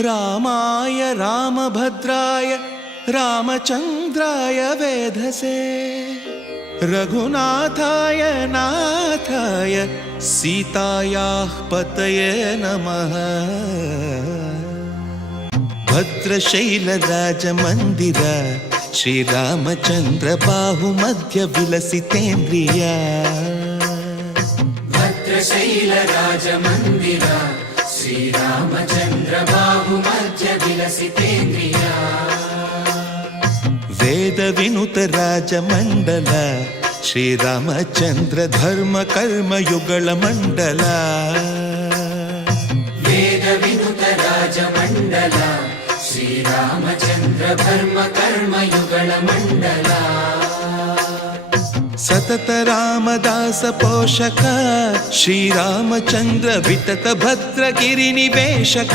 रामाय रामभद्राय रामचन्द्राय वेधसे रघुनाथाय नाथाय सीतायाः पतये नमः। भद्रशैलराजमन्दिर श्रीरामचन्द्र बाहुमध्य विलसितेन्द्रिया। भद्रशैलराजमन्दिर श्रीरामचन्द्र बाहुमध्य विलसितेन्द्रिया। वेदविनुत राजमण्डल श्रीरामचन्द्र धर्म कर्म युगल मण्डल। वेदविनुत राजमण्डल श्रीरामचन्द्र धर्म कर्म युगल मण्डल। सतत रामदास पोषक श्रीरामचन्द्र वितत भद्रगिरि निवेशक।